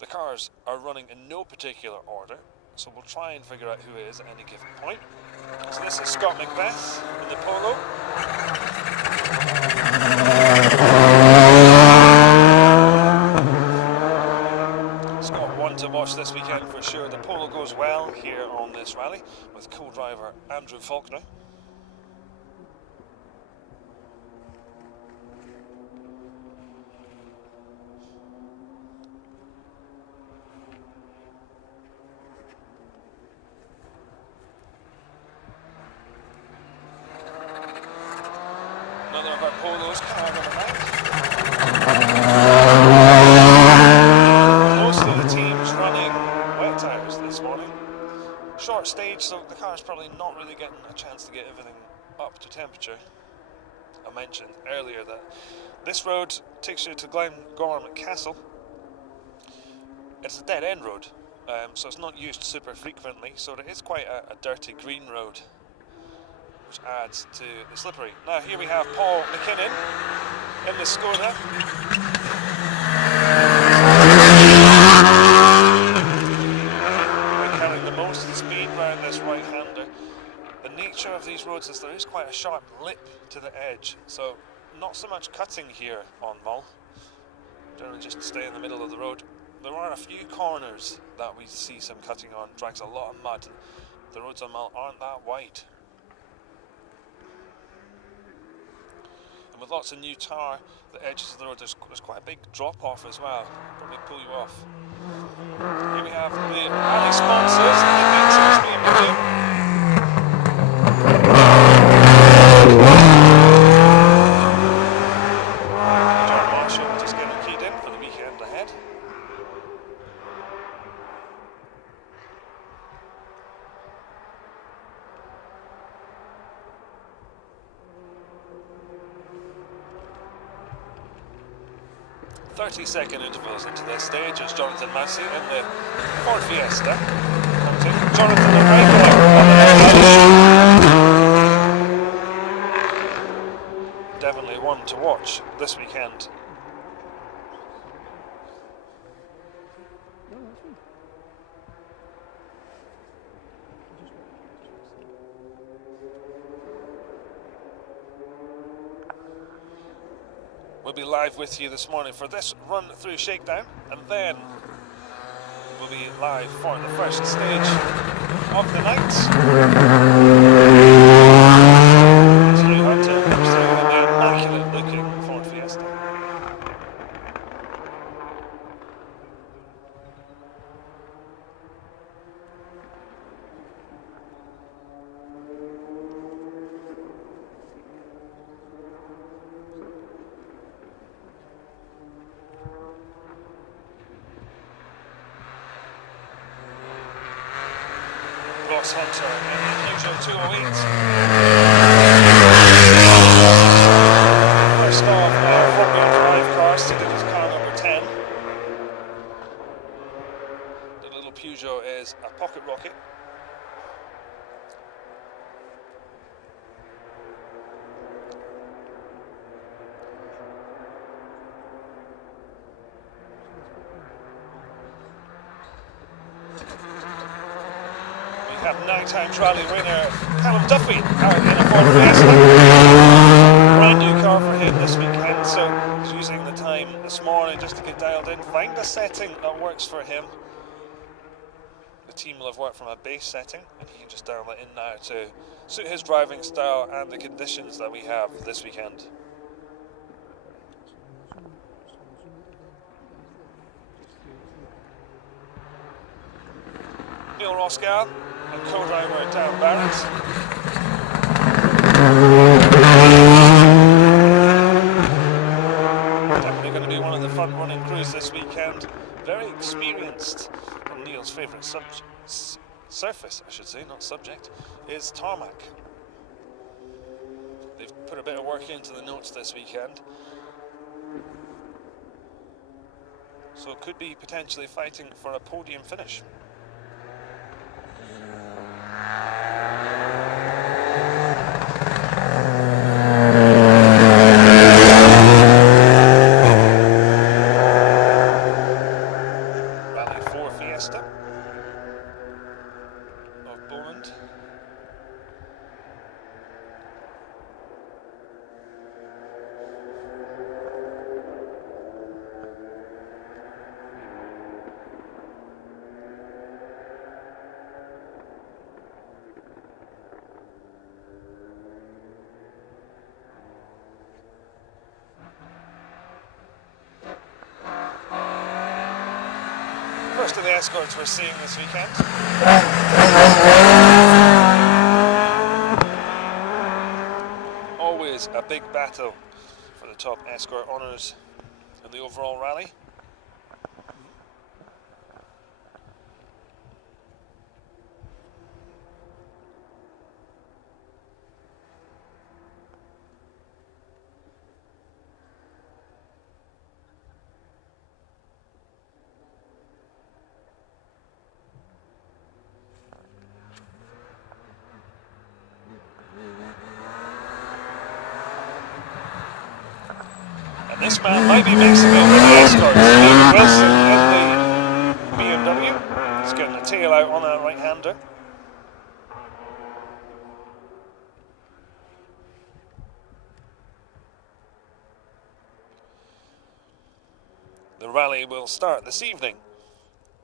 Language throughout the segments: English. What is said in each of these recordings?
The cars are running in no particular order, so we'll try and figure out who it is at any given point. So this is Scott Macbeth in the Polo. Scott won to watch this weekend for sure. The Polo goes well here on this rally with co-driver Andrew Faulkner. Another of our Polos, car number 9. Most of the teams running wet tyres this morning. Short stage, so the car's probably not really getting a chance to get everything up to temperature. I mentioned earlier that this road takes you to Glengorm Castle. It's a dead end road, so it's not used super frequently, so it is quite a dirty green road, which adds to the slippery. Now here we have Paul McKinnon in the Skoda. We're carrying the most speed around this right-hander. The nature of these roads is there is quite a sharp lip to the edge, so not so much cutting here on Mull. Generally just stay in the middle of the road. There are a few corners that we see some cutting on, drags a lot of mud. The roads on Mull aren't that wide. And with lots of new tar, the edges of the road, there's quite a big drop off as well. Probably pull you off. Here we have the rally sponsors, the Beatsons being John Marshall just getting keyed in for the weekend ahead. "30-second intervals into this stage as Jonathan Massey in the Ford Fiesta comes in. Jonathan the regular. Definitely one to watch this weekend. We'll be live with you this morning for this run through Shakedown, and then we'll be live for the first stage of the night. Drew Hunter comes through in the immaculate looking Ford Fiesta. Ross Hunter in the Peugeot 208. First off, our 4-wheel-drive car seated as car number 10. The little Peugeot is a pocket rocket. Have nighttime rally winner Callum Duffy out in a Ford Fiesta. Brand new car for him this weekend, so he's using the time this morning just to get dialed in, find a setting that works for him. The team will have worked from a base setting, and he can just dial it in now to suit his driving style and the conditions that we have this weekend. Neil Roscoe and co-driver Dan Barrett. Definitely going to be one of the front-running crews this weekend. Very experienced. And Neil's favourite surface, I should say, not subject, is tarmac. They've put a bit of work into the notes this weekend, so could be potentially fighting for a podium finish. first of the escorts we're seeing this weekend. Always a big battle for the top escort honours in the overall rally. And this man might be mixing it with the escorts. David Wilson in the BMW. He's getting a tail out on that right-hander. The rally will start this evening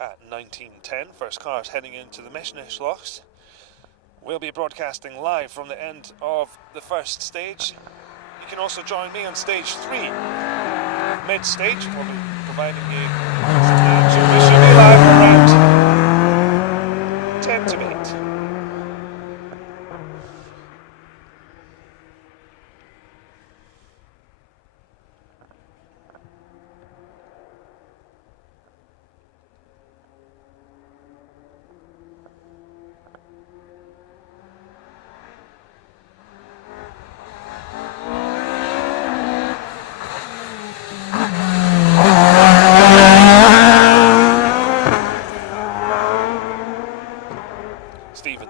at 19:10. First cars heading into the Mischnish locks. We'll be broadcasting live from the end of the first stage. You can also join me on stage 3. Mid-stage, we'll be providing you so we should be live around 10 to 8.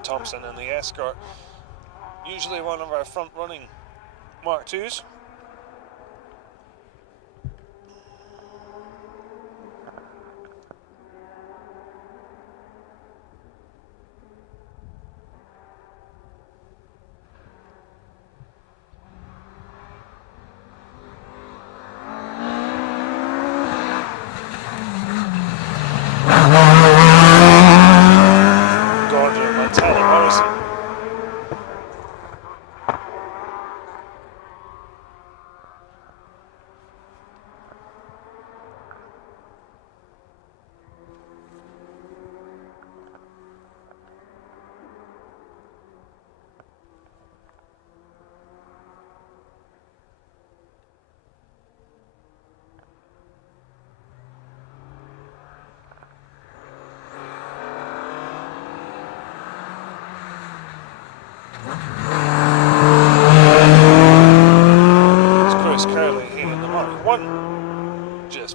Thompson and the escort, usually one of our front-running Mark IIs.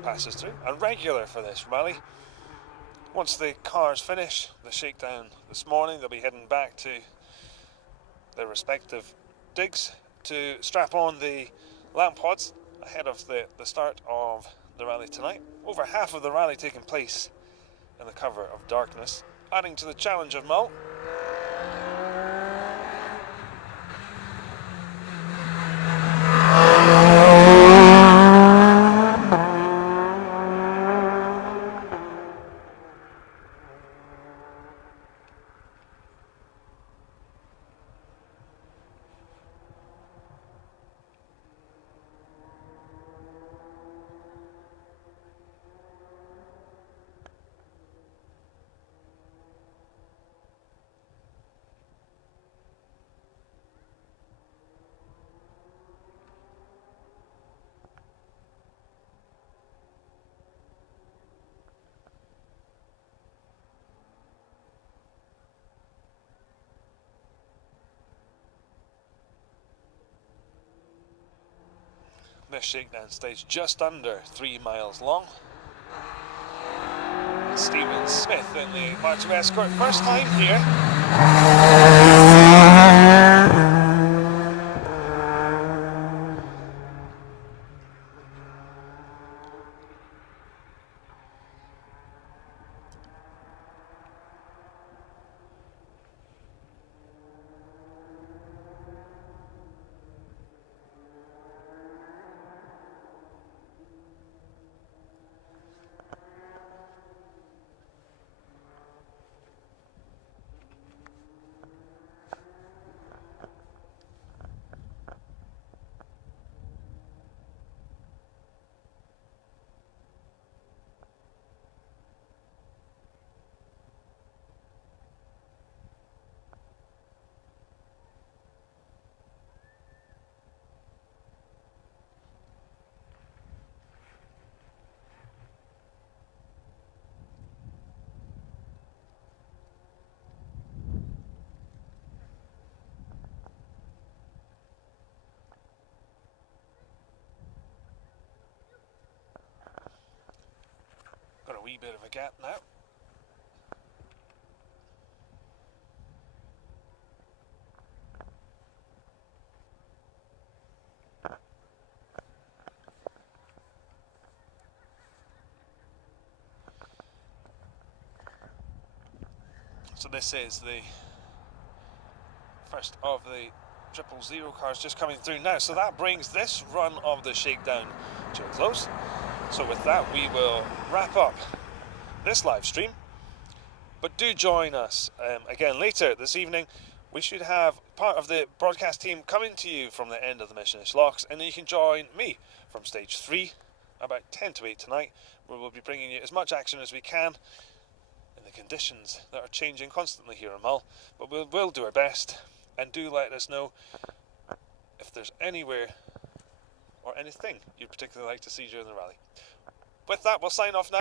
Passes through, a regular for this rally. Once the cars finish the shakedown this morning, they'll be heading back to their respective digs to strap on the lamp pods ahead of the start of the rally tonight. Over half of the rally taking place in the cover of darkness, adding to the challenge of Mull. This shakedown stage just under 3 miles long. Stephen Smith in the March of Escort, first time here. wee bit of a gap now. So this is the first of the 000 cars just coming through now. So that brings this run of the Shakedown to a close. So with that, we will wrap up this live stream. But do join us again later this evening. We should have part of the broadcast team coming to you from the end of the Mission Locks, and then you can join me from stage 3 about 10 to 8 tonight, where we'll be bringing you as much action as we can in the conditions that are changing constantly here in Mull. But we'll do our best, and do let us know if there's anywhere or anything you'd particularly like to see during the rally. With that, we'll sign off now.